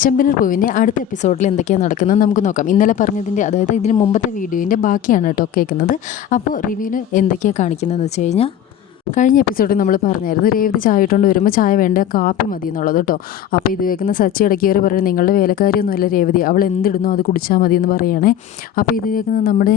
ചെമ്പനീർ പൂവിന്റെ അടുത്ത എപ്പിസോഡിൽ എന്തൊക്കെയാണ് നടക്കുന്നത് നമുക്ക് നോക്കാം. ഇന്നലെ പറഞ്ഞതിന്റെ അതായത് ഇതിന് മുമ്പത്തെ വീഡിയോന്റെ ബാക്കിയാണ് കേട്ടോ കേൾക്കുന്നത്. അപ്പോൾ റിവ്യൂവിൽ എന്തൊക്കെയാണ് കാണിക്കുന്നതെന്ന് വെച്ച് കഴിഞ്ഞാൽ കഴിഞ്ഞ എപ്പിസോഡിൽ നമ്മൾ പറഞ്ഞായിരുന്നു രേവതി ചായ ഇട്ടുകൊണ്ട് വരുമ്പോൾ ചായ വേണ്ട കാപ്പി മതി എന്നുള്ളത് കേട്ടോ അപ്പോൾ ഇത് കേൾക്കുന്ന സച്ചി ഇടയ്ക്കേറി പറയുന്നത് നിങ്ങളുടെ വേലക്കാരിയൊന്നുമല്ല രേവതി അവൾ എന്തിടുന്നോ? അത് കുടിച്ചാൽ മതി എന്ന് പറയണേ. അപ്പോൾ ഇത് കേൾക്കുന്ന നമ്മുടെ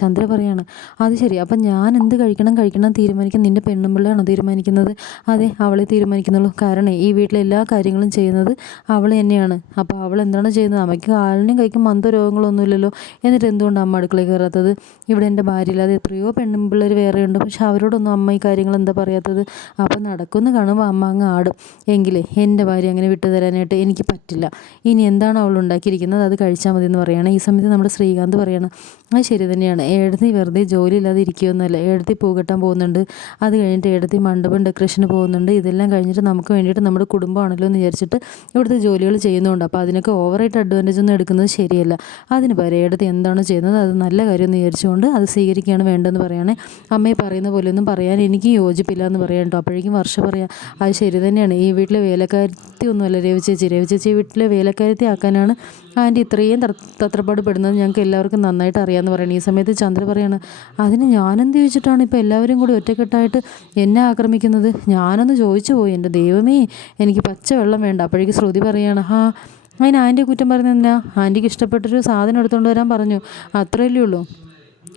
ചന്ദ്ര പറയാണ് അത് ശരി അപ്പം ഞാൻ എന്ത് കഴിക്കണം കഴിക്കണം തീരുമാനിക്കാൻ നിന്റെ പെണ്ണുമ്പിള്ളയാണോ തീരുമാനിക്കുന്നത്? അതെ അവളെ തീരുമാനിക്കുന്നുള്ളൂ. കാരണം ഈ വീട്ടിലെ എല്ലാ കാര്യങ്ങളും ചെയ്യുന്നത് അവൾ തന്നെയാണ്. അപ്പോൾ അവൾ എന്താണ് ചെയ്യുന്നത്? അമ്മയ്ക്ക് കാലിനും കൈക്കും മന്ദരോഗങ്ങളൊന്നുമില്ലല്ലോ. എന്നിട്ട് എന്തുകൊണ്ട് അമ്മ അടുക്കളയിൽ കയറാത്തത്? ഇവിടെ എന്റെ ഭാര്യയില്ലാതെ എത്രയോ എത്രയോ പെണ്ണുമ്പിള്ളേർ വേറെയുണ്ട്. പക്ഷെ അവരോടൊന്നും അമ്മ ഈ കാര്യങ്ങൾ എന്താ പറയാത്തത്? അപ്പം നടക്കുമെന്ന് കാണുമ്പോൾ അമ്മ അങ്ങ് ആടും. എങ്കിലേ എന്റെ ഭാര്യ അങ്ങനെ വിട്ടു തരാനായിട്ട് എനിക്ക് പറ്റില്ല. ഇനി എന്താണ് അവൾ ഉണ്ടാക്കിയിരിക്കുന്നത്? അത് കഴിച്ചാൽ മതി എന്ന് പറയുകയാണ് ഈ സമയത്ത് നമ്മുടെ ശ്രീകാന്ത് പറയുകയാണ് അത് ശരി തന്നെയാണ്. എഴുതി വെറുതെ ജോലി ഇല്ലാതെ ഇരിക്കുകയൊന്നുമല്ല എഴുതി പൂകെട്ടാൻ പോകുന്നുണ്ട്. അത് കഴിഞ്ഞിട്ട് എഴുതി മണ്ഡപം ഡെക്കറേഷന് പോകുന്നുണ്ട്. ഇതെല്ലാം കഴിഞ്ഞിട്ട് നമുക്ക് വേണ്ടിയിട്ട് നമ്മുടെ കുടുംബമാണല്ലോ എന്ന് വിചാരിച്ചിട്ട് ഇവിടുത്തെ ജോലികൾ ചെയ്യുന്നുണ്ട്. അപ്പോൾ അതിനൊക്കെ ഓവറായിട്ട് അഡ്വാന്റേജ് ഒന്നും എടുക്കുന്നത് ശരിയല്ല. അതിന് പകരം എഴുതി എന്താണ് ചെയ്യുന്നത്? അത് നല്ല കാര്യം എന്ന് വിചാരിച്ചുകൊണ്ട് അത് സ്വീകരിക്കുകയാണ് വേണ്ടതെന്ന് പറയുകയാണെ അമ്മയെ പറയുന്ന പോലെയൊന്നും പറയാൻ എനിക്ക് യോജിപ്പില്ല എന്ന് പറയാം കേട്ടോ. അപ്പോഴേക്കും വർഷ പറയാം അത് ശരി തന്നെയാണ്. ഈ വീട്ടിലെ വേലക്കാരത്തി ഒന്നുമല്ല രവി ചേച്ചി രവി ചേച്ചി ഈ വീട്ടിലെ വേലക്കാരത്തി ആക്കാനാണ് ആന്റി ഇത്രയും തത്ര- തത്രപ്പാട് പെടുന്നത് ഞങ്ങൾക്ക് എല്ലാവർക്കും നന്നായിട്ട് അറിയാമെന്ന് പറയണം. ഈ സമയത്ത് ചന്ദ്ര പറയാണ് അതിന് ഞാനെന്ത് ചോദിച്ചിട്ടാണ് ഇപ്പോൾ എല്ലാവരും കൂടി ഒറ്റക്കെട്ടായിട്ട് എന്നെ ആക്രമിക്കുന്നത്? ഞാനൊന്ന് ചോദിച്ചു പോയി. എന്റെ ദൈവമേ എനിക്ക് പച്ചവെള്ളം വേണ്ട. അപ്പോഴേക്ക് ശ്രുതി പറയാണ് ഹാ അതിന് ആന്റി കുറ്റം പറയുന്നത് എന്തിനാ ആന്റിക്ക് ഇഷ്ടപ്പെട്ടൊരു സാധനം എടുത്തുകൊണ്ട് വരാൻ പറഞ്ഞു. അത്രയല്ലേ ഉള്ളൂ.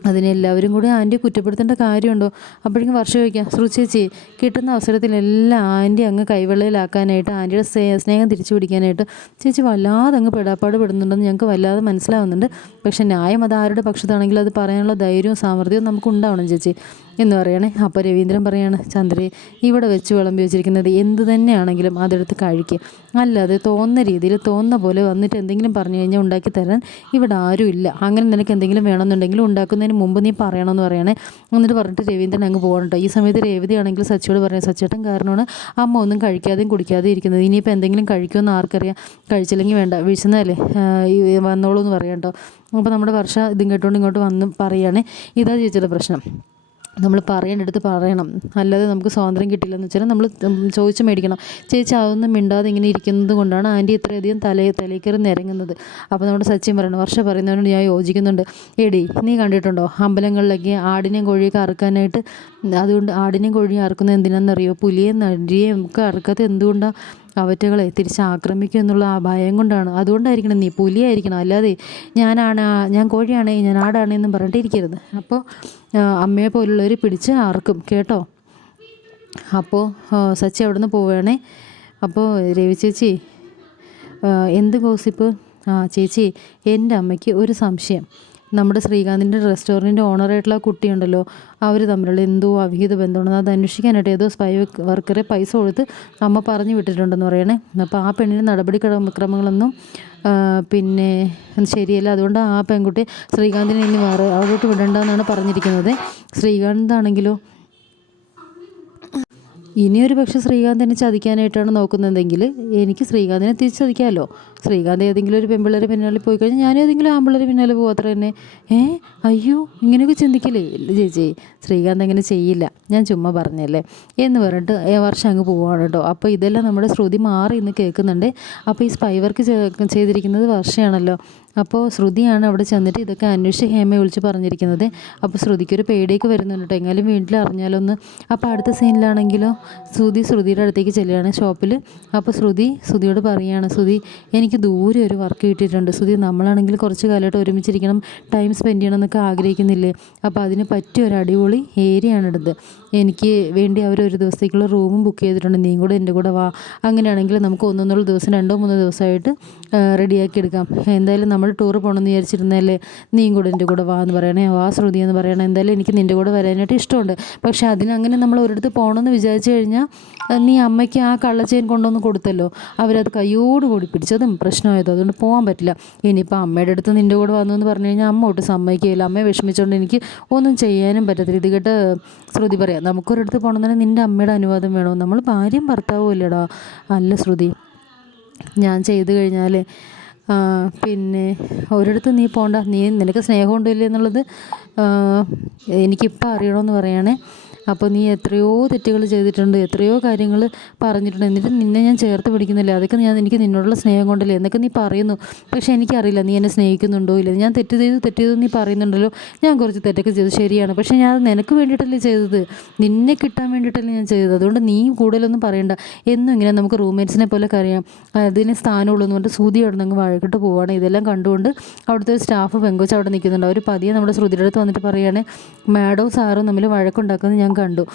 അതിനെ എല്ലാവരും കൂടി ആന്റി കുറ്റപ്പെടുത്തേണ്ട കാര്യമുണ്ടോ? അപ്പോഴേക്കും വർഷം ചോദിക്കാം ശ്രു ചേച്ചി കിട്ടുന്ന അവസരത്തിലെല്ലാം ആന്റി അങ്ങ് കൈവെള്ളയിലാക്കാനായിട്ട് ആന്റിയുടെ സ്നേ- സ്നേഹം തിരിച്ചു പിടിക്കാനായിട്ട് ചേച്ചി വല്ലാതെ അങ്ങ് പെടാപ്പാട് പെടുന്നുണ്ടെന്ന് ഞങ്ങൾക്ക് വല്ലാതെ മനസ്സിലാവുന്നുണ്ട്. പക്ഷേ ന്യായം അത് ആരുടെ പക്ഷത്താണെങ്കിലും അത് പറയാനുള്ള ധൈര്യവും സാമർഥ്യവും നമുക്ക് ഉണ്ടാവണം ചേച്ചി. എന്ന് പറയണേ. അപ്പോൾ രവീന്ദ്രൻ പറയാണ് ചന്ദ്രയെ ഇവിടെ വെച്ച് വിളമ്പി വെച്ചിരിക്കുന്നത് എന്ത് തന്നെയാണെങ്കിലും അതെടുത്ത് കഴിക്കുക അല്ലാതെ തോന്നുന്ന രീതിയിൽ തോന്നുന്ന പോലെ വന്നിട്ട് എന്തെങ്കിലും പറഞ്ഞു കഴിഞ്ഞാൽ ഉണ്ടാക്കി തരാൻ ഇവിടെ ആരും ഇല്ല. അങ്ങനെ നിനക്ക് എന്തെങ്കിലും വേണമെന്നുണ്ടെങ്കിൽ ഉണ്ടാക്കുന്നതിന് മുമ്പ് നീ പറയണമെന്ന് പറയണേ. എന്നിട്ട് പറഞ്ഞിട്ട് രവീന്ദ്രൻ അങ്ങ് പോകണം ഈ സമയത്ത് രേവതിയാണെങ്കിൽ സച്ചിയോട് പറയാം സച്ചേട്ടൻ കാരണമാണ് അമ്മ ഒന്നും കഴിക്കാതെയും കുടിക്കാതെയും ഇരിക്കുന്നത്. ഇനിയിപ്പോൾ എന്തെങ്കിലും കഴിക്കുമെന്ന് ആർക്കറിയാം. കഴിച്ചില്ലെങ്കിൽ വേണ്ട. വിഴിച്ചെന്നല്ലേ വന്നോളൂ എന്ന് പറയാം കേട്ടോ. അപ്പോൾ നമ്മുടെ വർഷ ഇതും കേട്ടുകൊണ്ട് ഇങ്ങോട്ട് വന്ന് പറയുകയാണേ ഇതാ ചേച്ചിയുടെ പ്രശ്നം. നമ്മൾ പറയേണ്ടടുത്ത് പറയണം. അല്ലാതെ നമുക്ക് സ്വാതന്ത്ര്യം കിട്ടില്ലെന്ന് വെച്ചാൽ നമ്മൾ ചോദിച്ച് മേടിക്കണം. ചേച്ചി അതൊന്നും മിണ്ടാതെ ഇങ്ങനെ ഇരിക്കുന്നത് കൊണ്ടാണ് ആന്റി ഇത്രയധികം തലയെ തലയിൽ കയറി നിരങ്ങുന്നത്. അപ്പോൾ നമ്മുടെ സച്ചിൻ പറയണം വർഷ പറയുന്നതിനോട് ഞാൻ യോജിക്കുന്നുണ്ട്. എടി നീ കണ്ടിട്ടുണ്ടോ? അമ്പലങ്ങളിലൊക്കെ ആടിനെയും കോഴിയൊക്കെ അറുക്കാനായിട്ട് അതുകൊണ്ട് ആടിനെയും കോഴിയും അറുക്കുന്നത് എന്തിനാണെന്നറിയോ? പുലിയെ നടിയെ ഒക്കെ അറുക്കാത്ത എന്തുകൊണ്ടാണ് അവറ്റകളെ തിരിച്ച് ആക്രമിക്കും എന്നുള്ള ആ ഭയം കൊണ്ടാണ്. അതുകൊണ്ടായിരിക്കണം നീ പുലിയായിരിക്കണം. അല്ലാതെ ഞാനാണ് ഞാൻ കോഴിയാണ് ഞാൻ ആടാണ് എന്നും പറഞ്ഞിട്ടിരിക്കരുത്. അപ്പോൾ അമ്മയെ പോലുള്ളവർ പിടിച്ച് ആർക്കും കേട്ടോ? അപ്പോൾ സച്ചി അവിടെ നിന്ന് പോവുകയാണേ. അപ്പോൾ രവി ചേച്ചി എന്ത് ഗോസിപ്പ്? ആ ചേച്ചി എന്റെ അമ്മയ്ക്ക് ഒരു സംശയം. നമ്മുടെ ശ്രീകാന്തിന്റെ റെസ്റ്റോറന്റിന്റെ ഓണറായിട്ടുള്ള കുട്ടിയുണ്ടല്ലോ അവർ തമ്മിലുള്ള എന്തോ അവിഹിത ബന്ധമുണ്ടെന്ന് അത് അന്വേഷിക്കാനായിട്ട് ഏതോ സ്പൈ വർക്കറെ പൈസ കൊടുത്ത് അമ്മ പറഞ്ഞു വിട്ടിട്ടുണ്ടെന്ന് പറയണേ. അപ്പോൾ ആ പെണ്ണിന് നടപടി ക്രമ- ക്രമങ്ങളൊന്നും പിന്നെ ശരിയല്ല. അതുകൊണ്ട് ആ പെൺകുട്ടി ശ്രീകാന്തിനെ ഇനി വേറെ അവിടോട്ട് വിടണ്ടെന്നാണ് പറഞ്ഞിരിക്കുന്നത്. ശ്രീകാന്താണെങ്കിലോ? ഇനിയൊരു പക്ഷേ ശ്രീകാന്തിനെ ചതിക്കാനായിട്ടാണ് നോക്കുന്നതെങ്കിൽ എനിക്ക് ശ്രീകാന്തിനെ തിരിച്ച് ചതിക്കാമല്ലോ ശ്രീകാന്ത് ഏതെങ്കിലും ഒരു പെൺപിള്ളേരെ പിന്നാലെ പോയി കഴിഞ്ഞാൽ ഞാൻ ഏതെങ്കിലും ആമ്പിള്ളേർ പിന്നാലെ പോകാത്ര തന്നെ. ഏ? അയ്യോ ഇങ്ങനെയൊക്കെ ചിന്തിക്കില്ലേ? ഇല്ല ചേച്ചി ശ്രീകാന്ത് അങ്ങനെ ചെയ്യില്ല. ഞാൻ ചുമ്മാ പറഞ്ഞല്ലേ. എന്ന് പറഞ്ഞിട്ട് ഏ വർഷം അങ്ങ് പോവാണ് കേട്ടോ. അപ്പോൾ ഇതെല്ലാം നമ്മുടെ ശ്രുതി മാറി ഇന്ന് കേൾക്കുന്നുണ്ട്. അപ്പോൾ ഈ സ്പൈ വർക്ക് ചെയ്തിരിക്കുന്നത് വർഷയാണല്ലോ. അപ്പോൾ ശ്രുതിയാണ് അവിടെ ചെന്നിട്ട് ഇതൊക്കെ അന്വേഷിച്ച് ഹേമയെ വിളിച്ച് പറഞ്ഞിരിക്കുന്നത്. അപ്പോൾ ശ്രുതിക്കൊരു പേടിയൊക്കെ വരുന്നുണ്ട് കേട്ടോ. എങ്ങാലും വീട്ടിൽ അറിഞ്ഞാലൊന്ന് അപ്പോൾ അടുത്ത സീനിലാണെങ്കിലോ ശ്രുതി ശ്രുതിയുടെ അടുത്തേക്ക് ചെല്ലുകയാണ് ഷോപ്പിൽ. അപ്പോൾ ശ്രുതി ശ്രുതിയോട് പറയുകയാണ് ശ്രുതി എനിക്ക് ദൂരെ ഒരു വർക്ക് കിട്ടിയിട്ടുണ്ട്. സുധി നമ്മളാണെങ്കിൽ കുറച്ച് കാലമായിട്ട് ഒരുമിച്ചിരിക്കണം ടൈം സ്പെൻഡ് ചെയ്യണം എന്നൊക്കെ ആഗ്രഹിക്കുന്നില്ലേ? അപ്പോൾ അതിന് പറ്റിയ ഒരു അടിപൊളി ഏരിയയാണ് എടുത്തത് എനിക്ക് വേണ്ടി അവർ ഒരു ദിവസത്തേക്കുള്ള റൂമും ബുക്ക് ചെയ്തിട്ടുണ്ട്. നീ കൂടെ എന്റെ കൂടെ വാ. അങ്ങനെയാണെങ്കിൽ നമുക്ക് ഒന്നൊന്നുള്ള ദിവസം രണ്ടോ മൂന്നോ ദിവസമായിട്ട് റെഡിയാക്കി എടുക്കാം. എന്തായാലും നമ്മൾ ടൂർ പോകണമെന്ന് വിചാരിച്ചിരുന്നല്ലേ നീയും കൂടെ എന്റെ കൂടെ വാ എന്ന് പറയണേ. വാ ശ്രുതി എന്ന് പറയണേ. എന്തായാലും എനിക്ക് നിന്റെ കൂടെ വരാനായിട്ട് ഇഷ്ടമുണ്ട്. പക്ഷേ അതിനങ്ങനെ നമ്മൾ ഒരിടത്ത് പോകണമെന്ന് വിചാരിച്ചു കഴിഞ്ഞാൽ നീ അമ്മയ്ക്ക് ആ കള്ളച്ചെയിൻ കൊണ്ടുവന്ന് കൊടുത്തല്ലോ. അവരത് കയ്യോടുകൂടി പിടിച്ചതും പ്രശ്നമായതും. അതുകൊണ്ട് പോകാൻ പറ്റില്ല. ഇനിയിപ്പോൾ അമ്മയുടെ അടുത്ത് നിന്റെ കൂടെ വന്നു എന്ന് പറഞ്ഞു കഴിഞ്ഞാൽ അമ്മ ഒട്ട് സമ്മതിക്കുകയില്ല. അമ്മയെ വിഷമിച്ചുകൊണ്ട് എനിക്ക് ഒന്നും ചെയ്യാനും പറ്റത്തില്ല. ഇത് കേട്ട് ശ്രുതി പറയാം നമുക്കൊരിടത്ത് പോകണമെന്നുണ്ടെങ്കിൽ നിന്റെ അമ്മയുടെ അനുവാദം വേണോ? നമ്മൾ ഭാര്യയും ഭർത്താവും ഇല്ലടാ അല്ല ശ്രുതി ഞാൻ ചെയ്തു കഴിഞ്ഞാൽ പിന്നെ ഒരിടത്ത് നീ പോണ്ട. നീ നിനക്ക് സ്നേഹമുണ്ടോ ഇല്ലേ എന്നുള്ളത് എനിക്കിപ്പോൾ അറിയണമെന്ന് പറയുകയാണേ അപ്പോൾ നീ എത്രയോ തെറ്റുകൾ ചെയ്തിട്ടുണ്ട് എത്രയോ കാര്യങ്ങൾ പറഞ്ഞിട്ടുണ്ട്. എന്നിട്ട് നിന്നെ ഞാൻ ചേർത്ത് പിടിക്കുന്നില്ല. അതൊക്കെ ഞാൻ എനിക്ക് നിന്നോടുള്ള സ്നേഹം കൊണ്ടല്ലേ എന്നൊക്കെ നീ പറയുന്നു. പക്ഷേ എനിക്കറിയില്ല നീ എന്നെ സ്നേഹിക്കുന്നുണ്ടോ ഇല്ല. ഞാൻ തെറ്റ് ചെയ്തു തെറ്റ് ചെയ്തു നീ പറയുന്നുണ്ടല്ലോ. ഞാൻ കുറച്ച് തെറ്റൊക്കെ ചെയ്തു. ശരിയാണ്. പക്ഷേ ഞാൻ നിനക്ക് വേണ്ടിയിട്ടല്ലേ ചെയ്തത്. നിന്നെ കിട്ടാൻ വേണ്ടിയിട്ടല്ലേ ഞാൻ ചെയ്തത്. അതുകൊണ്ട് നീ കൂടുതലൊന്നും പറയണ്ട. എന്നും ഇങ്ങനെ നമുക്ക് റൂംമേറ്റ്സിനെ പോലെ കറിയാം അതിന് സ്ഥാനമുള്ളൂ എന്ന് പറഞ്ഞിട്ട് ശ്രുതി അവിടെ നിന്ന് വഴക്കിട്ട് പോവാണ്. ഇതെല്ലാം കണ്ടുകൊണ്ട് അവിടുത്തെ ഒരു സ്റ്റാഫ് പെങ്കോച്ച് അവിടെ നിൽക്കുന്നുണ്ട്. അവർ പതിയെ നമ്മുടെ ശ്രുതിയുടെ അടുത്ത് വന്നിട്ട് പറയുകയാണ് മാഡവും സാറും തമ്മിൽ വഴക്കുണ്ടാക്കുന്നത് ഞാൻ കണ്ടു.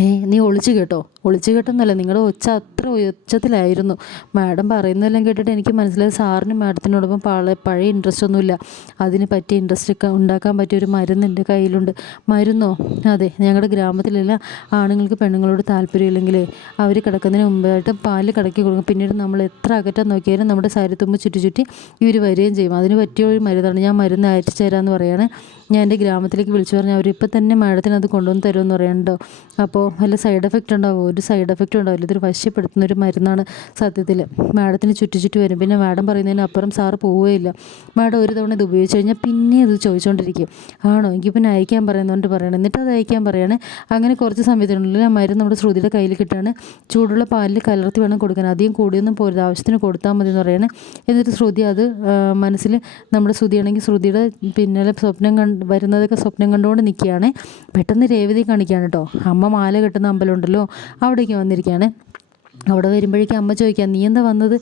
ഏ നീ ഒളിച്ചു കേട്ടോ. ഒളിച്ചു കെട്ടുന്നില്ല നിങ്ങളുടെ ഒച്ച അത്ര ഉച്ചത്തിലായിരുന്നു മാഡം പറയുന്നതെല്ലാം കേട്ടിട്ട് എനിക്ക് മനസ്സിലായത് സാറിന് മാഡത്തിനോടൊപ്പം പഴയ പഴയ ഇൻട്രസ്റ്റ് ഒന്നുമില്ല. അതിന് പറ്റിയ ഇൻട്രസ്റ്റ് ഉണ്ടാക്കാൻ പറ്റിയ ഒരു മരുന്ന് എന്റെ കയ്യിലുണ്ട്. മരുന്നോ? അതെ ഞങ്ങളുടെ ഗ്രാമത്തിലെല്ലാം ആണുങ്ങൾക്ക് പെണ്ണുങ്ങളോട് താല്പര്യമില്ലെങ്കിലേ അവർ കിടക്കുന്നതിന് മുമ്പായിട്ട് പാൽ കടക്കി കൊടുക്കും. പിന്നീട് നമ്മൾ എത്ര അകറ്റാൻ നോക്കിയാലും നമ്മുടെ സാരിത്തുമ്പ് ചുറ്റി ചുറ്റി ഇവർ വരികയും ചെയ്യും. അതിന് പറ്റിയ ഒരു മരുന്നാണ്. ഞാൻ മരുന്ന് അയച്ചു തരാമെന്ന് പറയുകയാണ് ഞാൻ എന്റെ ഗ്രാമത്തിലേക്ക് വിളിച്ചു പറഞ്ഞാൽ അവരിപ്പോൾ തന്നെ മാഡത്തിന് അത് കൊണ്ടുവന്ന് തരുമെന്ന് പറയുന്നുണ്ടോ അപ്പോൾ വല്ല സൈഡ് എഫക്റ്റ് ഉണ്ടാവുമോ ഒരു സൈഡ് എഫക്റ്റ് ഉണ്ടാവില്ല. ഇതൊരു വശ്യപ്പെടുത്തുന്ന ഒരു മരുന്നാണ് സത്യത്തിൽ. മാഡത്തിന് ചുറ്റി ചുറ്റി വരും. പിന്നെ മാഡം പറയുന്നതിന് അപ്പുറം സാറ് പോവുകയില്ല. മാഡം ഒരു തവണ ഇത് ഉപയോഗിച്ച് കഴിഞ്ഞാൽ പിന്നെ ഇത് ചോദിച്ചുകൊണ്ടിരിക്കും ആണോ? എനിക്ക് പിന്നെ അയക്കാൻ പറയുന്നതുകൊണ്ട് പറയണം. എന്നിട്ട് അത് അയക്കാൻ പറയണേ. അങ്ങനെ കുറച്ച് സമയത്തിനുള്ളിൽ ആ മരുന്ന് നമ്മുടെ ശ്രുതിയുടെ കയ്യിൽ കിട്ടാണ്. ചൂടുള്ള പാലിൽ കലർത്തി വേണം കൊടുക്കാൻ. അധികം കൂടിയൊന്നും പോരുത്. ആവശ്യത്തിന് കൊടുത്താൽ മതി എന്ന് പറയണേ. എന്നിട്ട് ശ്രുതി അത് മനസ്സിൽ നമ്മുടെ ശ്രുതിയാണെങ്കിൽ ശ്രുതിയുടെ പിന്നാലെ സ്വപ്നം കണ്ട് വരുന്നതൊക്കെ സ്വപ്നം കണ്ടുകൊണ്ട് നിൽക്കുകയാണ്. പെട്ടെന്ന് രേവതി കാണിക്കുകയാണ് കേട്ടോ അമ്മ മാല കെട്ടുന്ന അമ്പലമുണ്ടല്ലോ അവിടേക്ക് വന്നിരിക്കുകയാണ് അവിടെ വരുമ്പോഴേക്കും അമ്മ ചോദിക്കാം നീ എന്താ വന്നത്?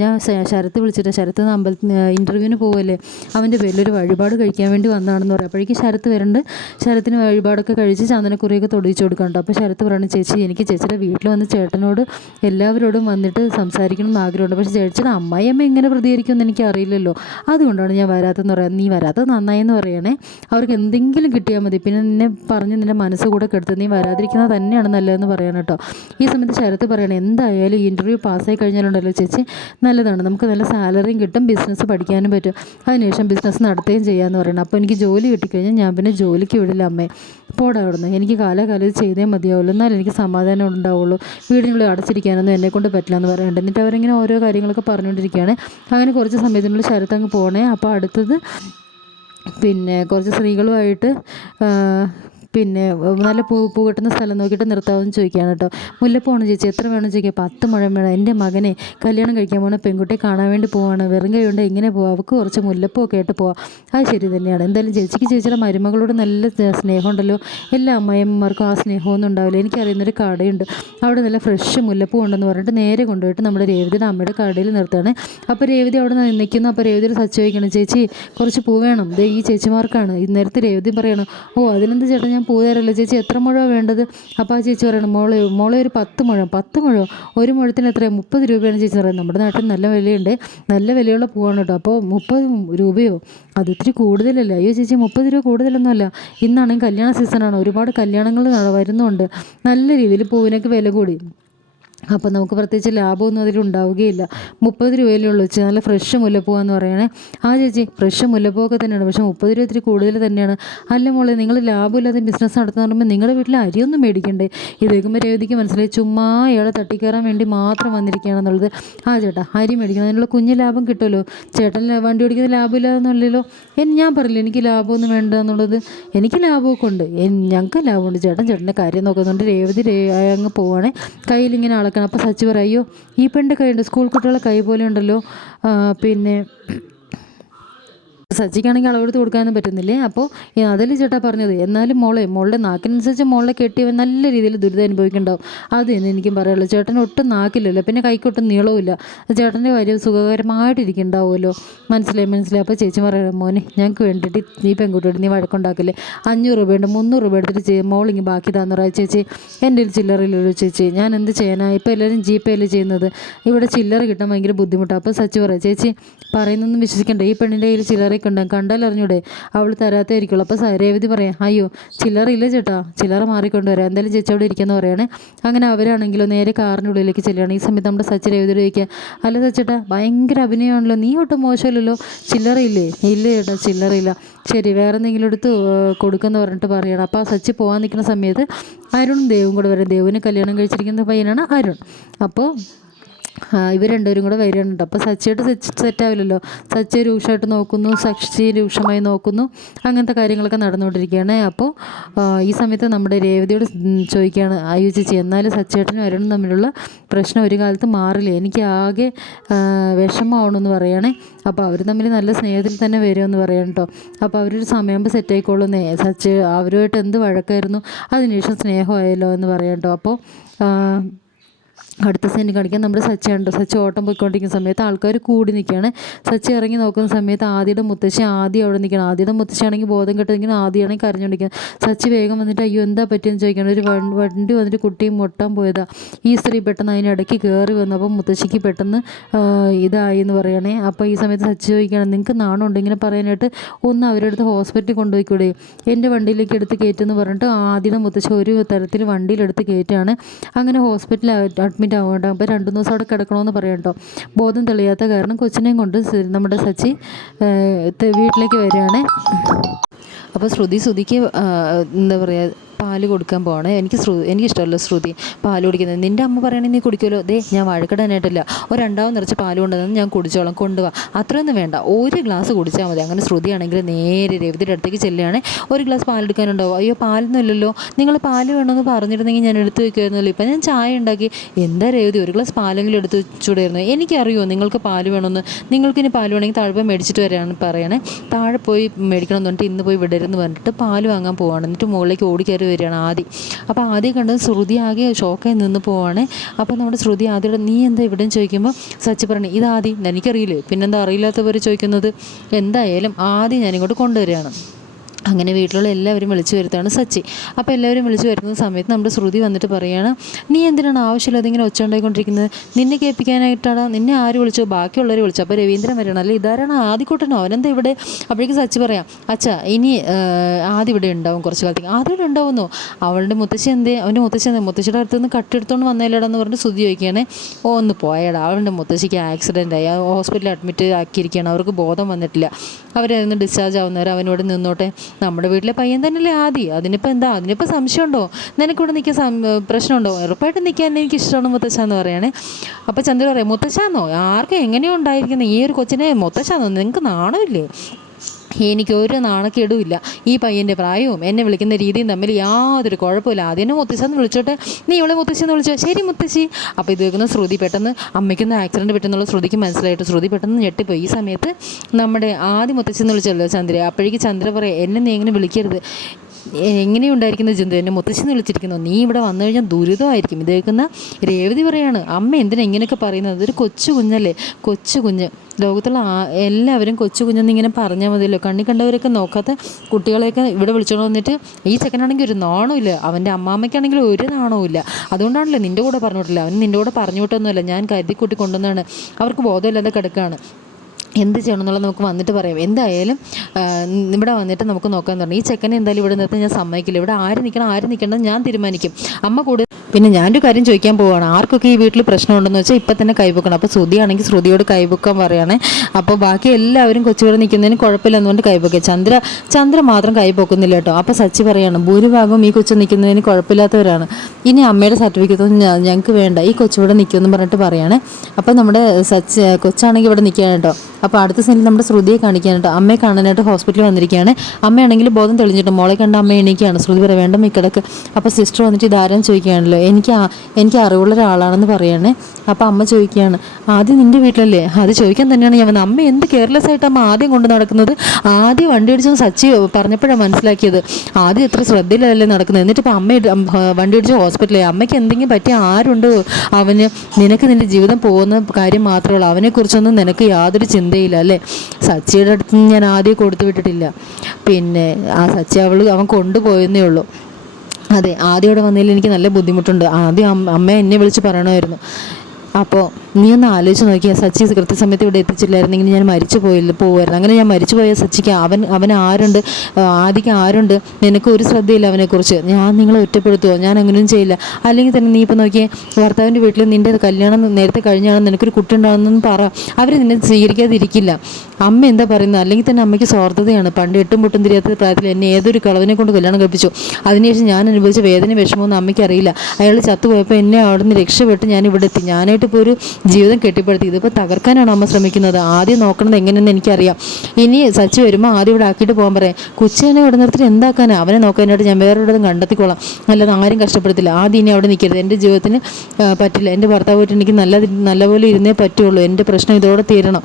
ഞാൻ ശരത്ത് വിളിച്ചിട്ട്. ശരത്ത് അമ്പലത്തിൽ ഇന്റർവ്യൂവിന് പോവല്ലേ? അവന്റെ പേരിലൊരു വഴിപാട് കഴിക്കാൻ വേണ്ടി വന്നതാണെന്ന് പറയും. അപ്പോഴേക്കും ശരത്ത് വരുന്നുണ്ട് ശരത്തിന് വഴിപാടൊക്കെ കഴിച്ച് ചന്ദനക്കുറിയൊക്കെ തൊടിയിച്ച് കൊടുക്കണ്ട അപ്പോൾ ശരത്ത് പറയണം ചേച്ചി എനിക്ക് ചേച്ചിയുടെ വീട്ടിൽ വന്ന് ചേട്ടനോട് എല്ലാവരോടും വന്നിട്ട് സംസാരിക്കണം എന്ന് ആഗ്രഹമുണ്ട്. പക്ഷേ ചേച്ചിയുടെ അമ്മായിയമ്മ എങ്ങനെ പ്രതികരിക്കുമെന്ന് എനിക്ക് അറിയില്ലല്ലോ അതുകൊണ്ടാണ് ഞാൻ വരാത്തതെന്ന് പറയാം. നീ വരാത്തത് നന്നായെന്ന് പറയണേ. അവർക്ക് എന്തെങ്കിലും കിട്ടിയാൽ മതി. പിന്നെ നിന്നെ പറഞ്ഞ് നിന്റെ മനസ്സ് കൂടെ കെടുത്ത് നീ വരാതിരിക്കുന്നത് തന്നെയാണ് നല്ലതെന്ന് പറയണം കേട്ടോ ഈ സമയത്ത് ശരത്ത് പറയണേ എന്തായാലും ഇന്റർവ്യൂ പാസ്സായി കഴിഞ്ഞാലുണ്ടല്ലോ ചേച്ചി നല്ലതാണ്. നമുക്ക് നല്ല സാലറിയും കിട്ടും ബിസിനസ് പഠിക്കാനും പറ്റും. അതിനുശേഷം ബിസിനസ് നടത്തുകയും ചെയ്യാമെന്ന് പറയണം. അപ്പോൾ എനിക്ക് ജോലി കിട്ടിക്കഴിഞ്ഞാൽ ഞാൻ പിന്നെ ജോലിക്ക് വിടില്ല അമ്മേ. പോടാ എനിക്ക് കാലാകാലം ചെയ്തേ മതിയാവുള്ളൂ. എന്നാലും എനിക്ക് സമാധാനം ഉണ്ടാവുള്ളൂ. വീടിനുള്ളിൽ അടച്ചിരിക്കാനൊന്നും എന്നെ കൊണ്ട് പറ്റില്ല എന്ന് പറയുന്നുണ്ട് എന്നിട്ട് അവരിങ്ങനെ ഓരോ കാര്യങ്ങളൊക്കെ പറഞ്ഞുകൊണ്ടിരിക്കുകയാണ്. അങ്ങനെ കുറച്ച് സമയത്തിനുള്ളിൽ ശരത്ത് അങ്ങ് പോകണേ അപ്പോൾ അടുത്തത് പിന്നെ കുറച്ച് സ്ത്രീകളുമായിട്ട് പിന്നെ നല്ല പൂ പൂ കിട്ടുന്ന സ്ഥലം നോക്കിയിട്ട് നിർത്താമെന്ന് ചോദിക്കുകയാണ് കേട്ടോ. മുല്ലപ്പൂ ആണ് ചേച്ചി? എത്ര വേണം ചോദിക്കുക പത്ത് മുഴം വേണം. എന്റെ മകനെ കല്യാണം കഴിക്കാൻ പോണ പെൺകുട്ടിയെ കാണാൻ വേണ്ടി പോവാണ്. വെറും കൈ കൊണ്ട് എങ്ങനെ പോവാം? അവൾക്ക് കുറച്ച് മുല്ലപ്പൂ ഒക്കെ ആയിട്ട് പോവാം. അത് ശരി തന്നെയാണ്. എന്തായാലും ചേച്ചിക്ക് ചേച്ചിയുടെ മരുമകളോട് നല്ല സ്നേ- സ്നേഹമുണ്ടല്ലോ. എല്ലാ അമ്മയമ്മമാർക്കും ആ സ്നേഹമൊന്നും ഉണ്ടാവില്ല. എനിക്കറിയുന്നൊരു കടയുണ്ട്. അവിടെ നല്ല ഫ്രഷ് മുല്ലപ്പൂ ഉണ്ടെന്ന് പറഞ്ഞിട്ട് നേരെ കൊണ്ടുപോയിട്ട് നമ്മുടെ രേവതിയുടെ അമ്മയുടെ കടയിൽ നിർത്തുകയാണ്. അപ്പോൾ രേവതി അവിടെ നിന്ന് നിൽക്കുന്നു. അപ്പോൾ രേവതി സച്ച് ചോദിക്കണം ചേച്ചി കുറച്ച് പൂ വേണം. ദേ ഈ ചേച്ചിമാർക്കാണ്. ഇന്നേരത്തെ രേവതി പറയണം ഓ അതിനെന്ത് ചേട്ടാ ഞാൻ പൂ തരല്ലോ ചേച്ചി എത്ര മുഴ വേണ്ടത്? അപ്പോൾ ആ ചേച്ചി പറയണം മോളെ മോളെ ഒരു പത്ത് മുഴം പത്ത് മുഴം. ഒരു മുഴത്തിന് എത്രയാണ് മുപ്പത് രൂപയാണ് ചേച്ചി പറയുന്നത്. നമ്മുടെ നാട്ടിൽ നല്ല വിലയുണ്ട്. നല്ല വിലയുള്ള പൂവാണ് കേട്ടോ. അപ്പോൾ മുപ്പത് രൂപയോ? അത് ഇത്തിരി കൂടുതലല്ലേ? അയ്യോ ചേച്ചി മുപ്പത് രൂപ കൂടുതലൊന്നുമല്ല. ഇന്നാണെങ്കിൽ കല്യാണ സീസണാണ്. ഒരുപാട് കല്യാണങ്ങൾ വരുന്നുണ്ട്. നല്ല രീതിയിൽ പൂവിനൊക്കെ വില കൂടി. അപ്പോൾ നമുക്ക് പ്രത്യേകിച്ച് ലാഭമൊന്നും അതിൽ ഉണ്ടാവുകയില്ല. മുപ്പത് രൂപയിലേ ഉള്ളൂ. ചേച്ചി നല്ല ഫ്രഷ് മുല്ലപ്പൂവെന്ന് പറയണേ. ആ ചേച്ചി ഫ്രഷ് മുല്ലപ്പൂവൊക്കെ തന്നെയാണ്. പക്ഷേ മുപ്പത് രൂപ ഇത്തിരി കൂടുതൽ തന്നെയാണ്. അല്ല മോളെ നിങ്ങൾ ലാഭമില്ലാതെ ബിസിനസ് നടത്തുന്ന പറയുമ്പോൾ നിങ്ങളുടെ വീട്ടിൽ അരിയൊന്നും മേടിക്കണ്ടേ? ഇത് കേൾക്കുമ്പോൾ രേവതിക്ക് മനസ്സിലായി ചുമ്മാ ഇയാളെ തട്ടിക്കയറാൻ വേണ്ടി മാത്രം വന്നിരിക്കുകയാണെന്നുള്ളത്. ആ ചേട്ടാ അരി മേടിക്കണം. അതിനുള്ള കുഞ്ഞ് ലാഭം കിട്ടുമല്ലോ. ചേട്ടൻ വണ്ടി ഓടിക്കുന്ന ലാഭമില്ലാതെന്നുള്ളല്ലോ എൻ ഞാൻ പറയില്ല എനിക്ക് ലാഭമൊന്നും വേണ്ട എന്നുള്ളത്. എനിക്ക് ലാഭമൊക്കെ ഉണ്ട്. ഞങ്ങൾക്ക് ലാഭമുണ്ട്. ചേട്ടൻ ചേട്ടന്റെ കാര്യം നോക്കുന്നുണ്ട് രേവതി അങ്ങ് പോവാണേ. കയ്യിലിങ്ങനെ അളക്കണം അപ്പോൾ സച്ചി പറയും ഈ പെണ്ണിന്റെ കൈ സ്കൂൾ കുട്ടികളുടെ കൈ പോലെ ഉണ്ടല്ലോ. പിന്നെ സച്ചിക്കാണെങ്കിൽ അളവെടുത്ത് കൊടുക്കാനൊന്നും പറ്റുന്നില്ലേ? അപ്പോൾ അതിൽ ചേട്ടാ പറഞ്ഞത് എന്നാലും മോളെ മോളുടെ നാക്കിനനുസരിച്ച് മോളെ കെട്ടിയവൻ നല്ല രീതിയിൽ ദുരിതം അനുഭവിക്കുന്നുണ്ടാവും. അത് തന്നെ എനിക്കും പറയുള്ളൂ ചേട്ടന് ഒട്ടും നാക്കില്ലല്ലോ. പിന്നെ കൈക്കൊട്ടും നീളവുമില്ല. ചേട്ടന്റെ കാര്യം സുഖകരമായിട്ടിരിക്കുന്നുണ്ടാവുമല്ലോ. മനസ്സിലായി മനസ്സിലായി. അപ്പോൾ ചേച്ചി പറയണം മോനെ ഞങ്ങൾക്ക് വേണ്ടിയിട്ട് നീ പെൺകുട്ടിയോട് നീ വഴക്കുണ്ടാക്കില്ലേ? അഞ്ഞൂറ് രൂപയുണ്ട് മുന്നൂറ് രൂപ എടുത്തിട്ട് ചെയ്യും. മോളിങ്ങി ബാക്കി താന്ന് ചേച്ചി. എന്റെ ഒരു ചില്ലറയിലൊരു ചേച്ചി. ഞാൻ എന്ത് ചെയ്യാനാ? ഇപ്പോൾ എല്ലാവരും ജി പേ അല്ലേ ചെയ്യുന്നത്? ഇവിടെ ചില്ലറ കിട്ടാൻ ഭയങ്കര ബുദ്ധിമുട്ടാണ് അപ്പോൾ സച്ചി പറയാം ചേച്ചി പറയുന്നൊന്നും വിശ്വസിക്കണ്ട. ഈ പെണ്ണിന്റെ കയ്യിൽ ചില്ലറയൊക്കെ ഉണ്ടാകും കണ്ടല്ലറിഞ്ഞൂടെ? അവൾ തരാത്തായിരിക്കുള്ളൂ. അപ്പോൾ രേവതി പറയാം അയ്യോ ചില്ലറില്ല ചേട്ടാ? ചില്ലറ മാറിക്കൊണ്ട് വരാം എന്തായാലും ചേച്ചി അവിടെ ഇരിക്കാന്ന് പറയണേ. അങ്ങനെ അവരാണെങ്കിലോ നേരെ കാറിന്റെ ഉള്ളിലേക്ക് ചെല്ലുകയാണ്. ഈ സമയത്ത് നമ്മുടെ സച്ചി രേവതി അല്ല സച്ചേട്ടാ ഭയങ്കര അഭിനയമാണല്ലോ. നീ ഒട്ടും മോശമല്ലല്ലോ? ചില്ലറയില്ലേ? ഇല്ല ചേട്ടാ ചില്ലറയില്ല. ശരി വേറെ എന്തെങ്കിലും എടുത്ത് കൊടുക്കുമെന്ന് പറഞ്ഞിട്ട് പറയണം. അപ്പോൾ ആ സച്ചി പോകാൻ നിൽക്കുന്ന സമയത്ത് അരുണും ദേവും കൂടെ വരും. ദേവിനെ കല്യാണം കഴിച്ചിരിക്കുന്ന പയ്യനാണ് അരുൺ. അപ്പോൾ ഇവർ രണ്ടുപേരും കൂടെ വരുന്നുണ്ട് അപ്പോൾ സച്ചിയായിട്ട് സെറ്റ് ആവില്ലല്ലോ. സച്ചിയെ രൂക്ഷമായിട്ട് നോക്കുന്നു സച്ചി രൂക്ഷമായി നോക്കുന്നു. അങ്ങനത്തെ കാര്യങ്ങളൊക്കെ നടന്നുകൊണ്ടിരിക്കുകയാണ്. അപ്പോൾ ഈ സമയത്ത് നമ്മുടെ രേവതിയോട് ചോദിക്കുകയാണ് അയ്യോ ചേച്ചി എന്നാലും സച്ചേട്ടനും അരുണും തമ്മിലുള്ള പ്രശ്നം ഒരു കാലത്ത് മാറില്ല? എനിക്ക് ആകെ വിഷമമാവണമെന്ന് പറയുകയാണേ അപ്പോൾ അവർ തമ്മിൽ നല്ല സ്നേഹത്തിൽ തന്നെ വരുമെന്ന് പറയാം കേട്ടോ അപ്പോൾ അവരൊരു സമയമാകുമ്പോൾ സെറ്റായിക്കോളുന്നേ സച്ച് അവരുമായിട്ട് എന്ത് വഴക്കായിരുന്നു? അതിനുശേഷം സ്നേഹമായല്ലോ എന്ന് പറയാം കേട്ടോ അപ്പോൾ അടുത്ത സെന്റ് കാണിക്കാൻ നമ്മുടെ സച്ചി സച്ച ഓട്ടം പോയിക്കൊണ്ടിരിക്കുന്ന സമയത്ത് ആൾക്കാർ കൂടി നിൽക്കുകയാണ്. സച്ചി ഇറങ്ങി നോക്കുന്ന സമയത്ത് ആദ്യയുടെ മുത്തശ്ശി ആദ്യം അവിടെ നിൽക്കണം ആദ്യയുടെ മുത്തശ്ശി ആണെങ്കിൽ ബോധം കെട്ടിരിക്കുന്ന ആദ്യമാണെങ്കിൽ കരഞ്ഞുകൊണ്ടിരിക്കുന്നത് സച്ചി വേഗം വന്നിട്ട് അയ്യോ എന്താ പറ്റിയെന്ന് ചോദിക്കണം ഒരു വണ്ടി വന്നിട്ട് കുട്ടിയും മുട്ടാൻ പോയതാ. ഈ സ്ത്രീ പെട്ടെന്ന് അതിനിടയ്ക്ക് കയറി വന്നു. അപ്പോൾ മുത്തശ്ശിക്ക് പെട്ടെന്ന് ഇതായി എന്ന് പറയണേ അപ്പോൾ ഈ സമയത്ത് സച്ചി ചോദിക്കുകയാണ് നിങ്ങൾക്ക് നാണമുണ്ട്? ഇങ്ങനെ പറയാനായിട്ട് ഒന്ന് അവരുടെ അടുത്ത് ഹോസ്പിറ്റലിൽ കൊണ്ടുപോയിക്കൂടെ? എന്റെ വണ്ടിയിലേക്ക് എടുത്ത് കയറ്റുമെന്ന് പറഞ്ഞിട്ട് ആദ്യയുടെ മുത്തശ്ശി ഒരു തരത്തിൽ വണ്ടിയിലെടുത്ത് കയറ്റാണ് അങ്ങനെ ഹോസ്പിറ്റലിൽ അഡ്മിറ്റ് ആവേണ്ട അപ്പോൾ രണ്ട് ദിവസം അവിടെ കിടക്കണമെന്ന് പറയട്ടോ ബോധം തെളിയാത്ത കാരണം കൊച്ചിനെയും കൊണ്ട് നമ്മുടെ സച്ചി വീട്ടിലേക്ക് വരികയാണ്. അപ്പോൾ ശ്രുതി ശ്രുതിക്ക് എന്താ പറയുക പാൽ കൊടുക്കാൻ പോവാണ്. എനിക്ക് ശ്രു എനിക്കിഷ്ടമല്ലോ ശ്രുതി പാൽ കുടിക്കുന്നത്. നിന്റെ അമ്മ പറയണേ നീ കുടിക്കുമല്ലോ? ദേ ഞാൻ വഴക്കിടാനായിട്ടില്ല ഒരു രണ്ടാവും നിറച്ച് പാൽ കൊണ്ടുവന്ന് ഞാൻ കുടിച്ചോളാം കൊണ്ടുപോവാ അത്രയൊന്നും വേണ്ട. ഒരു ഗ്ലാസ് കുടിച്ചാൽ മതി. അങ്ങനെ ശ്രുതി ആണെങ്കിൽ നേരെ രവിതിയുടെ അടുത്തേക്ക് ചെല്ലുകയാണെ. ഒരു ഗ്ലാസ് പാലെടുക്കാനുണ്ടാവും. അയ്യോ പാലൊന്നും ഇല്ലല്ലോ. നിങ്ങൾ പാൽ വേണമെന്ന് പറഞ്ഞിരുന്നെങ്കിൽ ഞാൻ എടുത്തു വെക്കുമായിരുന്നല്ലോ. ഇപ്പം ഞാൻ ചായ ഉണ്ടാക്കി. എന്താ രേവതി ഒരു ഗ്ലാസ് പാലെങ്കിലും എടുത്ത് വെച്ചുകൂടായിരുന്നു? എനിക്കറിയോ നിങ്ങൾക്ക് പാൽ വേണമെന്ന്. നിങ്ങൾക്ക് ഇനി പാൽ വേണമെങ്കിൽ താഴെ പോയി മേടിച്ചിട്ട് വരാണ് പറയണേ. താഴെ പോയി മേടിക്കണം എന്ന് പറഞ്ഞിട്ട് ഇന്ന് പോയി വിടരുന്ന് പറഞ്ഞിട്ട് പാൽ വാങ്ങാൻ പോവാണ്. എന്നിട്ട് മുകളിലേക്ക് ഓടി കയറി വരികയാണ് ആദി. അപ്പോൾ ആദ്യം കണ്ടത് ശ്രുതി ആകെ ഷോക്കായി നിന്ന് പോവാണ്. അപ്പോൾ നമ്മുടെ ശ്രുതി ആദ്യയുടെ നീ എന്താ ഇവിടെ ചോദിക്കുമ്പോൾ സച്ചി പറഞ്ഞു ഇത് ആദി എനിക്കറിയില്ലേ പിന്നെന്താ അറിയില്ലാത്തവർ ചോദിക്കുന്നത്? എന്തായാലും ആദ്യം ഞാനിങ്ങോട്ട് കൊണ്ടുവരികയാണ്. അങ്ങനെ വീട്ടിലുള്ള എല്ലാവരും വിളിച്ചു വരുത്താണ് സച്ചി. അപ്പോൾ എല്ലാവരും വിളിച്ചു വരുന്ന സമയത്ത് നമ്മുടെ ശ്രുതി വന്നിട്ട് പറയുകയാണ് നീ എന്തിനാണ് ആവശ്യമില്ലാതെ ഇങ്ങനെ ഒച്ച ഉണ്ടായിക്കൊണ്ടിരിക്കുന്നത് നിന്നെ കേൾപ്പിക്കാനായിട്ടാണ്. നിന്നെ ആര് വിളിച്ചു? ബാക്കിയുള്ളവർ വിളിച്ചു. അപ്പോൾ രവീന്ദ്രൻ വരണം അല്ലെ ഇതാരാണ് ആദ്യക്കൂട്ടനോ അവനെന്താ ഇവിടെ? അപ്പോഴേക്കും സച്ചി പറയാം അച്ഛാ ഇനി ആദ്യം ഇവിടെ ഉണ്ടാവും കുറച്ച് കാലത്തേക്ക്. ആദ്യം ഇവിടെ ഉണ്ടാവുന്നു? അവളുടെ മുത്തശ്ശി എന്തേ അവന്റെ മുത്തശ്ശി എന്തേ? മുത്തശ്ശിയുടെ അടുത്ത് നിന്ന് കട്ടെടുത്തോണ്ട് വന്നേലടാന്ന് പറഞ്ഞ് ശ്രുതി ചോദിക്കുകയാണ് ഓ ഒന്ന് പോയടാ. അവളുടെ മുത്തശ്ശിക്ക് ആക്സിഡന്റ് ആയി. ഹോസ്പിറ്റലിൽ അഡ്മിറ്റ് ആക്കിയിരിക്കുകയാണ്. അവർക്ക് ബോധം വന്നിട്ടില്ല. അവരതിന് ഡിസ്ചാർജ് ആവുന്നവർ അവനോട് നിന്നോട്ടെ. നമ്മുടെ വീട്ടിലെ പയ്യൻ തന്നെയല്ലേ ആദി. അതിനിപ്പോൾ എന്താ? അതിനിപ്പോൾ സംശയമുണ്ടോ? നിനക്കിവിടെ നിൽക്കാൻ പ്രശ്നമുണ്ടോ? ഉറപ്പായിട്ട് നിൽക്കാൻ എനിക്ക് ഇഷ്ടമാണ് മുത്തശ്ശ എന്ന് പറയണേ. അപ്പോൾ ചന്ദ്ര പറയാം മുത്തശ്ശാന്നോ ആർക്കും എങ്ങനെയോ ഉണ്ടായിരിക്കുന്ന? ഈ ഒരു കൊച്ചിനെ മുത്തശ്ശാന്നോ നിങ്ങൾക്ക് നാണമില്ലേ? എനിക്ക് ഒരു നാണക്കേടും ഇല്ല ഈ പയ്യന്റെ പ്രായവും എന്നെ വിളിക്കുന്ന രീതിയും തമ്മിൽ യാതൊരു കുഴപ്പമില്ല ആദ്യം എന്നെ മുത്തശ്ശെന്ന് വിളിച്ചോട്ടെ. നീ ഇവളെ മുത്തശ്ശെന്ന് വിളിച്ചോ? ശരി മുത്തശ്ശി. അപ്പോൾ ഇത് വെക്കുന്ന ശ്രുതി പെട്ടെന്ന് അമ്മയ്ക്കൊന്ന് ആക്സിഡന്റ് പറ്റുന്നുള്ള ശ്രുതിക്ക് മനസ്സിലായിട്ട് ശ്രുതി പെട്ടെന്ന് ഞെട്ടിപ്പോയി. ഈ സമയത്ത് നമ്മുടെ ആദ്യം മുത്തശ്ശെന്ന് വിളിച്ചല്ലോ ചന്ദ്ര അപ്പോഴേക്ക് ചന്ദ്ര പറയാം എന്നെ നീ എങ്ങനെ വിളിക്കരുത്? എങ്ങനെയുണ്ടായിരിക്കുന്ന ജന്തു? എന്നെ മുത്തശ്ശിന്ന് വിളിച്ചിരിക്കുന്നു. നീ ഇവിടെ വന്നു കഴിഞ്ഞാൽ ദുരിതമായിരിക്കും. ഇത് കേൾക്കുന്ന രേവതി പറയാണ് അമ്മ എന്തിനാ ഇങ്ങനെയൊക്കെ പറയുന്നത്? ഒരു കൊച്ചു കുഞ്ഞല്ലേ? കൊച്ചു കുഞ്ഞ്. ലോകത്തുള്ള എല്ലാവരും കൊച്ചു കുഞ്ഞെന്ന് ഇങ്ങനെ പറഞ്ഞാൽ മതിയല്ലോ. കണ്ണി കണ്ടവരൊക്കെ നോക്കാത്ത കുട്ടികളെയൊക്കെ ഇവിടെ വിളിച്ചോണ്ട് വന്നിട്ട് ഈ ചെക്കനാണെങ്കിൽ ഒരു നാണവും ഇല്ല. അവന്റെ അമ്മാമ്മയ്ക്കാണെങ്കിൽ ഒരു നാണവും ഇല്ല. അതുകൊണ്ടാണല്ലോ നിന്റെ കൂടെ പറഞ്ഞു വിട്ടില്ല അവൻ നിന്റെ കൂടെ പറഞ്ഞു വിട്ടൊന്നുമല്ല ഞാൻ കരുതി കൂട്ടി കൊണ്ടുവന്നാണ്. അവർക്ക് ബോധമില്ലാതെ കിടക്കുകയാണ് എന്ത് ചെയ്യണം എന്നുള്ളത് നമുക്ക് വന്നിട്ട് പറയാം. എന്തായാലും ഇവിടെ വന്നിട്ട് നമുക്ക് നോക്കാൻ തുടങ്ങി ഈ ചെക്കനെ എന്തായാലും ഇവിടെ നിർത്തി ഞാൻ സമ്മതിക്കില്ല. ഇവിടെ ആര് നിൽക്കണം ആര് നിൽക്കണം ഞാൻ തീരുമാനിക്കും. അമ്മ കൂടെ പിന്നെ ഞാനൊരു കാര്യം ചോദിക്കാൻ പോവുകയാണ് ആർക്കൊക്കെ ഈ വീട്ടിൽ പ്രശ്നമുണ്ടെന്ന് വെച്ചാൽ ഇപ്പം തന്നെ കൈവക്കണം. അപ്പോൾ ശ്രുതിയാണെങ്കിൽ ശ്രുതിയോട് കൈവക്കാൻ പറയുകയാണേ അപ്പോൾ ബാക്കി എല്ലാവരും കൊച്ചുകൂടെ നിൽക്കുന്നതിന് കുഴപ്പമില്ലെന്നുകൊണ്ട് കൊണ്ട് കൈവക്കുക ചന്ദ്ര ചന്ദ്ര മാത്രം കൈവക്കുന്നില്ല കേട്ടോ. അപ്പോൾ സച്ചി പറയാണ് ഭൂരിഭാഗം ഈ കൊച്ചു നിൽക്കുന്നതിന് കുഴപ്പമില്ലാത്തവരാണ്. ഇനി അമ്മയുടെ സർട്ടിഫിക്കറ്റ് ഞങ്ങൾക്ക് വേണ്ട. ഈ കൊച്ചുകൂടെ നിൽക്കുമെന്ന് പറഞ്ഞിട്ട് പറയുകയാണ് അപ്പോൾ നമ്മുടെ സച്ച് കൊച്ചാണെങ്കിൽ ഇവിടെ നിൽക്കുകയാണ് കേട്ടോ. അപ്പോൾ അടുത്ത സീനിൽ നമ്മുടെ ശ്രുതിയെ കാണിക്കാനായിട്ട് അമ്മയെ കാണാനായിട്ട് ഹോസ്പിറ്റലിൽ വന്നിരിക്കുകയാണ്. അമ്മയാണെങ്കിൽ ബോധം തെളിഞ്ഞിട്ട് മോളെ കണ്ട അമ്മ എണീക്കുകയാണ്. ശ്രുതി പറയാം വേണ്ട മിക്കടക്ക് അപ്പോൾ സിസ്റ്റർ വന്നിട്ട് ഇതാരാൻ ചോദിക്കുകയാണല്ലോ. എനിക്ക് എനിക്ക് അറിവുള്ള ഒരാളാണെന്ന് പറയുകയാണ് അപ്പോൾ അമ്മ ചോദിക്കുകയാണ് ആദ്യം നിന്റെ വീട്ടിലല്ലേ? അത് ചോദിക്കാൻ തന്നെയാണ് ഞാൻ വന്നത്. അമ്മ എന്ത് കെയർലെസ് ആയിട്ട് അമ്മ ആദ്യം കൊണ്ട് നടക്കുന്നത്? ആദ്യം വണ്ടി ഇടിച്ചത് സച്ചി പറഞ്ഞപ്പോഴാണ് മനസ്സിലാക്കിയത്. ആദ്യം എത്ര ശ്രദ്ധയിലല്ലേ നടക്കുന്നത്. എന്നിട്ട് ഇപ്പം അമ്മ വണ്ടി ഇടിച്ച് ഹോസ്പിറ്റലിൽ അമ്മയ്ക്ക് എന്തെങ്കിലും പറ്റിയ ആരുണ്ട്? അവന് നിനക്ക് നിന്റെ ജീവിതം പോകുന്ന കാര്യം മാത്രമേ ഉള്ളൂ. അവനെക്കുറിച്ചൊന്നും നിനക്ക് യാതൊരു ചിന്തയില്ല അല്ലേ? സച്ചിയുടെ അടുത്ത് ഞാൻ ആദ്യം കൊടുത്തു വിട്ടിട്ടില്ല. പിന്നെ ആ സച്ചി അവൾ അവൻ കൊണ്ടുപോയെന്നേ ഉള്ളൂ. അതെ ആദ്യം ഇവിടെ വന്നതിൽ എനിക്ക് നല്ല ബുദ്ധിമുട്ടുണ്ട്. ആദ്യം അമ്മ എന്നെ വിളിച്ച് പറയണമായിരുന്നു. അപ്പോൾ നീ ഒന്ന് ആലോചിച്ച് നോക്കിയാൽ സച്ചി കൃത്യസമയത്ത് ഇവിടെ എത്തിച്ചില്ലായിരുന്നെങ്കിൽ ഞാൻ മരിച്ചു പോയില്ല പോവായിരുന്നു. അങ്ങനെ ഞാൻ മരിച്ചു പോയ സച്ചിക്ക് അവൻ അവൻ ആരുണ്ട്? ആദിക്ക് ആരുണ്ട്? നിനക്ക് ഒരു ശ്രദ്ധയില്ല അവനെക്കുറിച്ച്. ഞാൻ നിങ്ങളെ ഒറ്റപ്പെടുത്തുമോ ഞാൻ അങ്ങനെയൊന്നും ചെയ്യില്ല. അല്ലെങ്കിൽ തന്നെ നീ ഇപ്പോൾ നോക്കിയേ ഭർത്താവിന്റെ വീട്ടിൽ നിന്റെ കല്യാണം നേരത്തെ കഴിഞ്ഞാണ് നിനക്കൊരു കുട്ടി ഉണ്ടാകുന്നെന്ന് പറ. അവർ നിന്നെ സ്വീകരിക്കാതിരിക്കില്ല. അമ്മ എന്താ പറയുന്നത്? അല്ലെങ്കിൽ തന്നെ അമ്മയ്ക്ക് സ്വാർത്ഥതയാണ്. പണ്ട് എട്ടും പൊട്ടും തിരിയാത്ത പ്രായത്തിൽ എന്നെ ഏതൊരു കളവിനെ കൊണ്ട് കല്യാണം കഴിപ്പിച്ചു. അതിനുശേഷം ഞാൻ അനുഭവിച്ച വേദന വിഷമമൊന്നും അമ്മയ്ക്ക് അറിയില്ല. അയാൾ ചത്തുപോയപ്പോൾ എന്നെ അവിടെ നിന്ന് രക്ഷപ്പെട്ട് ഞാൻ ഇവിടെ എത്തി. ഞാനായിട്ട് ഇപ്പോൾ ഒരു ജീവിതം കെട്ടിപ്പടുത്തി. ഇതിപ്പോൾ തകർക്കാനാണ് അമ്മ ശ്രമിക്കുന്നത്? ആദ്യം നോക്കണത് എങ്ങനെയെന്ന് എനിക്കറിയാം. ഇനി സച്ചി വരുമ്പോൾ ആദ്യം ഇവിടെ ആക്കിയിട്ട് പോകാൻ പറയാം. കൊച്ചിനെ ഇവിടെ നിർത്തിട്ട് എന്താക്കാനാണ് അവനെ നോക്കാനായിട്ട് ഞാൻ വേറെ എവിടെയും കണ്ടെത്തിക്കോളാം. അല്ലാതെ ആരും കഷ്ടപ്പെടുത്തില്ല. ആദ്യം ഇനി അവിടെ നിൽക്കരുത് എന്റെ ജീവിതത്തിന് പറ്റില്ല. എന്റെ ഭർത്താവായിട്ട് എനിക്ക് നല്ല നല്ലപോലെ ഇരുന്നേ പറ്റുള്ളൂ. എന്റെ പ്രശ്നം ഇതോടെ തീരണം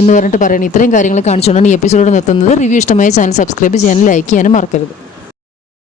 എന്ന് പറഞ്ഞിട്ട് പറയണം. ഇത്രയും കാര്യങ്ങൾ കാണിച്ചുകൊണ്ടാണ് ഈ എപ്പിസോഡ് നിർത്തുന്നത്. റിവ്യൂ ഇഷ്ടമായ ചാനൽ സബ്സ്ക്രൈബ് ചെയ്യാനും ലൈക്ക് ചെയ്യാനും മറക്കരുത്.